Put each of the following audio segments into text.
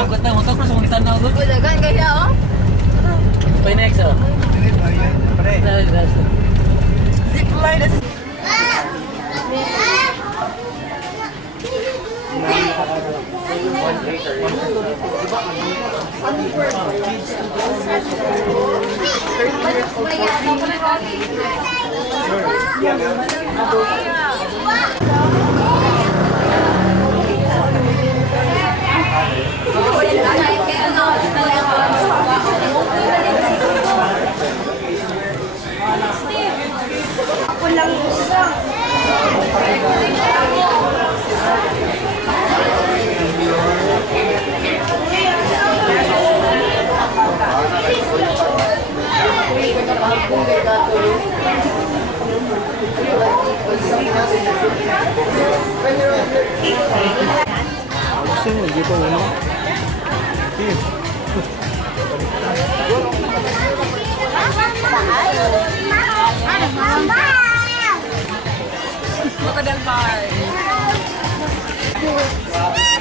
Kota mo to, pero sa tanaw doon. Dagan kaya oh. Pwede next oh. Zipline na ako lang isa. Gusto mo dito ano? Crocodile bar.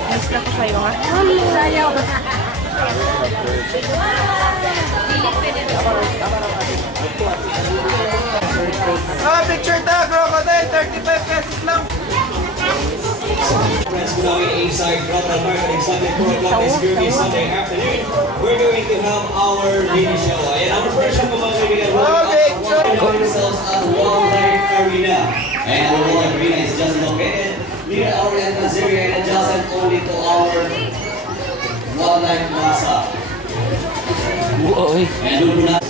Mas na ko sa'yo ha? Sayaw. Picture ta, crocodile, 35 pesos lang. Friends, we're now inside Crocodile Park on Sunday 4 o'clock this beauty Sunday afternoon. We're going to have our mini show. And our first show mga kaibigan, we're going ourselves at Wildlife Arena. And the Wildlife Arena is just located near our entrance area and adjacent only to our Wildlife Plaza. And doon po na.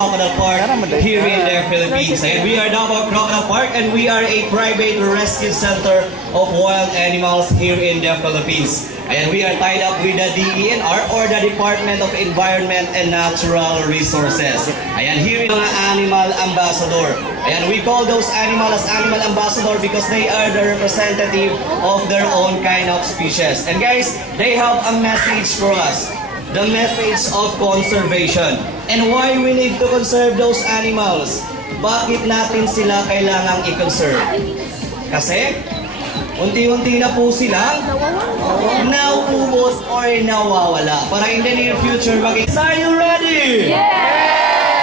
Crocodile Park here in the Philippines, and we are now at Crocodile Park, and we are a private rescue center of wild animals here in the Philippines, and we are tied up with the DENR or the Department of Environment and Natural Resources. Ayan, here yung mga animal ambassador. Ayan, we call those animals as animal ambassador because they are the representative of their own kind of species. And guys, they have a message for us. The message of conservation. And why we need to conserve those animals? Bakit natin sila kailangang i-conserve? Kasi, unti-unti na po silang nauubos or nawawala. Para in the near future, are you ready? Yeah!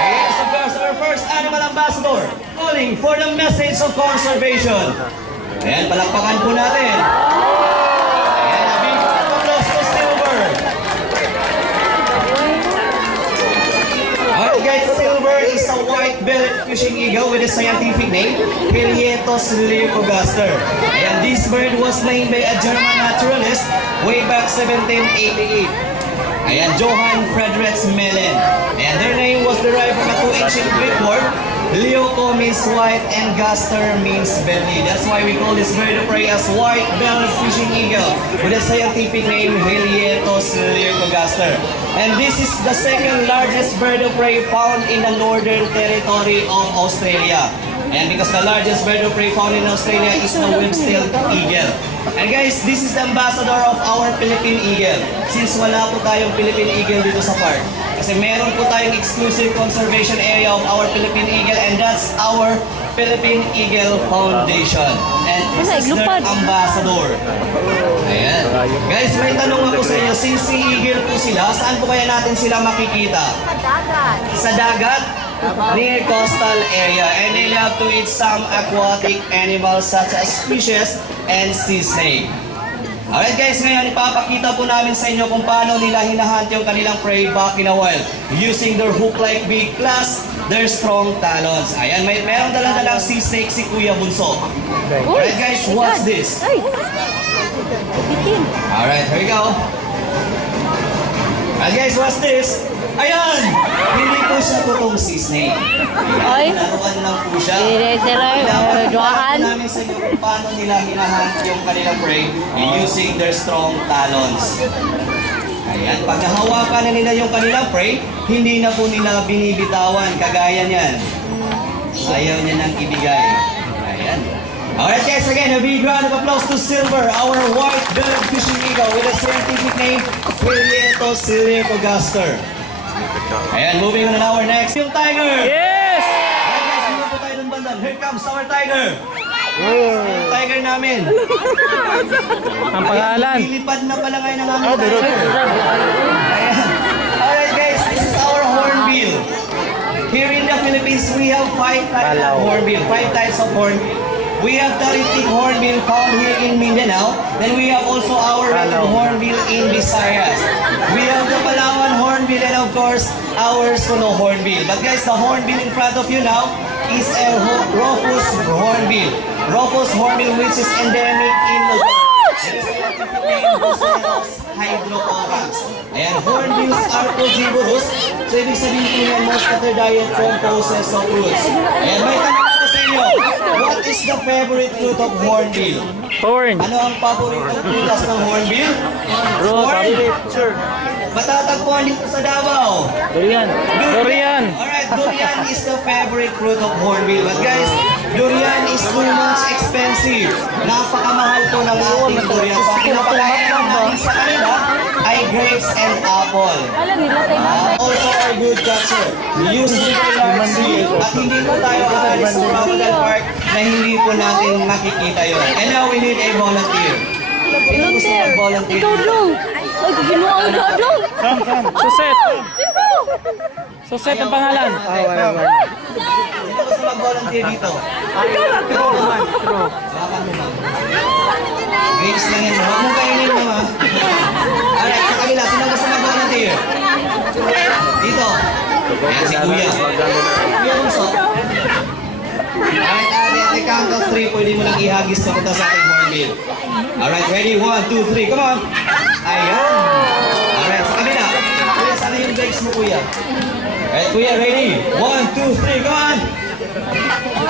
Yes, of course, our first animal ambassador calling for the message of conservation. Ayan, palakpakan po natin. Silver is a white-bellied fishing eagle with a scientific name, Helianthus leucogaster. And this bird was named by a German naturalist way back 1788. Ayan, Johann Friedrich Mellen. And their name was derived from a two ancient Greek word, Leuco means white and gaster means belly. That's why we call this bird of prey as white-bellied fishing eagle with a scientific name, Helianthus leucogaster. And this is the second largest bird of prey found in the northern territory of Australia. And because the largest bird of prey found in Australia is the whip-tailed eagle. And guys, this is the ambassador of our Philippine eagle. Since wala po tayong Philippine eagle dito sa park, kasi meron po tayong exclusive conservation area of our Philippine eagle, and that's our Philippine Eagle Foundation. And this is their ambassador. Ayan. Guys, may tanong ako sa inyo. Since si eagle po sila, saan po kaya natin sila makikita? Sa dagat. Sa dagat? Near coastal area. And they love to eat some aquatic animals such as fishes and sea snake. Alright guys, ngayon ipapakita po namin sa inyo kung paano nila hinahunt yung kanilang prey back in the wild using their hook-like beak plus their strong talons. Ayan, meron dala-dalang sea snake si Kuya Bunso. Alright guys, what's this? Alright, here we go. Alright guys, what's this? Ayan! Hindi po siya totoong sea snake. Ay! Naruan lang po siya. Duahan. Namin sa inyo kung paano nila hinahunt yung kanilang prey using their strong talons. Ayan, pag nahawakan na nila yung kanilang prey, hindi na po nila binibitawan, kagaya niyan. Ayaw niya nang ibigay. Ayan. Alright guys, again, a big round of applause to Silver, our white-bellied fishing eagle with a scientific name, Helianthus leucogaster. Ayan, moving on to our next, yung tiger! Yes! Alright guys, muna po tayo ng bandan. Here comes our tiger! Tiger namin. Ang pangalan. Lilipad na pala ngayon ng aming tiger. Ayan. Alright guys, this is our hornbill. Here in the Philippines, we have 5 types of hornbill. 5 types of hornbill. We have Taritik hornbill found here in Mindanao. Then we have also our red hornbill in Visayas. We have the Palawan hornbill and of course our Solo hornbill. But guys, the hornbill in front of you now is a Rufous hornbill. Rufous hornbill which is endemic in Luzon. Hydrocorax. Ayan, hornbills are frugivorous. So ibig sabihin po yan, most of their diet composes of fruits. Ayan, may tanong ako sa inyo. What is the favorite fruit of hornbill? Corn. Ano ang paboritong prutas ng hornbill? Bro, favorite. Sure. Matatagpuan dito sa Davao. Durian. Durian. Alright, durian is the favorite fruit of hornbill. But guys, durian is too much expensive. Napakamahal po ng ating durian. So, pinapakain namin sa kanila ay grapes and apple. Also our good catcher. Usually large seal. At hindi po tayo aalis sa Crocodile Park na hindi po natin makikita yun. And now we need a volunteer. Sino gusto mag-volunteer? Ikaw dong. Ay, ginawa ko ikaw dong. Suset. Suset ang pangalan. Sino gusto mag-volunteer dito? Ikaw naman. Baka naman. Grapes lang yan. Huwag mong kainin mo ha. Alright, sa kabila. Sino gusto mag-volunteer? Dito. Ayan si Kuya. Kuya Bunso. Alright, at the count of 3, pwede mo lang ihagis na punta sa ating hornbill. Alright, ready? 1, 2, 3. Come on. Ayan. Alright, sa kabila. Kuya, sana yung grapes mo, Kuya. Alright, Kuya, ready? 1, 2, 3. Come on.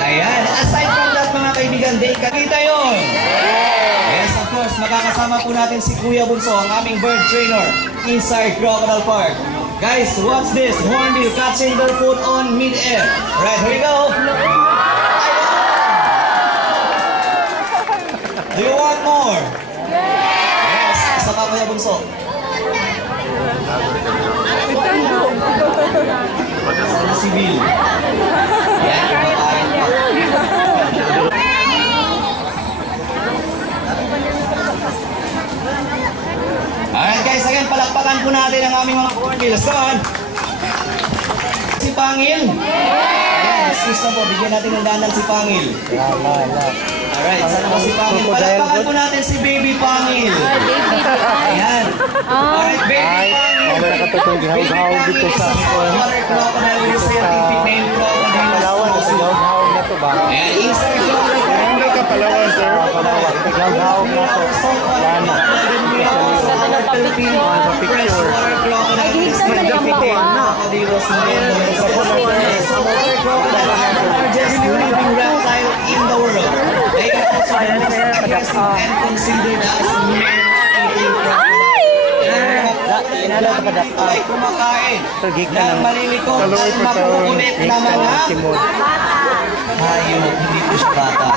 Ayan. Aside from that, mga kaibigan, day kakita yun. Yes, of course. Makakasama po natin si Kuya Bunso, ang aming bird trainer inside Crocodile Park. Guys, what's this? Hornbill catching their food on mid-air. Right, here we go. Do you want more? Yes. Isa pa, Kuya Bunso. Sana si Bill. Yan, kumakain pa. Alright guys, again, palakpakan po natin ang aming mga hornbills. Come on! Si Pangil? Yes, gusto po, bigyan natin ng danan si Pangil. Alright, sana po si Pangil. Palakpakan po natin si Baby Pangil. Ayan. Alright, Baby Pangil. Wala nakatutong gihaw-haw dito sa water crocodile with a scientific name crocodile. Palawan. Gihaw-haw na to ba? Ayan, inside crocodile. Hindi ka Palawan, sir. Palawan. Gihaw-haw na to. Lana. Filipino freshwater crocodile is scientific name crocodile. Largest living reptile in the world. They are also the most aggressive and considered as man-eating crocodile. Dito ay kumakain ng malilikot at makukulit na mga hayop, hindi po siya bata.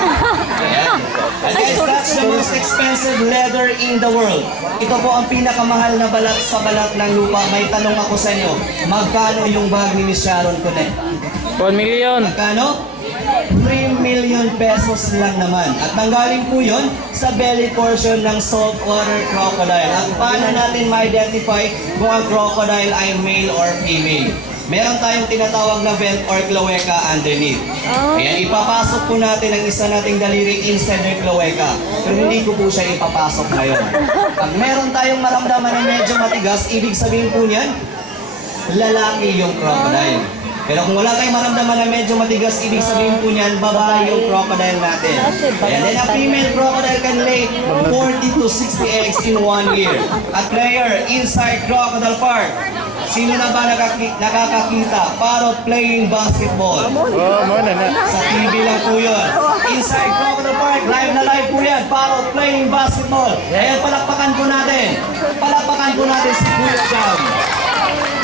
Ayan. And guys, that's the most expensive leather in the world. Ito po ang pinakamahal na balat sa balat ng lupa. May tanong ako sa inyo, magkano yung bag ni Miss Sharon Connect? 1 million. Magkano? 3 million pesos lang naman. At nanggaling po yun sa belly portion ng saltwater crocodile. At paano natin ma-identify kung ang crocodile ay male or female? Meron tayong tinatawag na vent or cloaca underneath. Ayan, ipapasok po natin ang isa nating daliri inside the cloaca. Pero hindi ko po siya ipapasok ngayon. Pag meron tayong maramdaman na medyo matigas, ibig sabihin po niyan, lalaki yung crocodile. Pero kung wala tayong maramdaman na medyo matigas, ibig sabihin po niyan, babae yung crocodile natin. And then a female crocodile can lay 40 to 60 eggs in 1 year. At player inside Crocodile Park, sino na ba nakakakita? Parrot playing basketball. Sa TV lang po yun. Inside Crocodile Park, live na live po yan. Parrot playing basketball. Ayan, palakpakan po natin. Palakpakan po natin si Kuya Jam.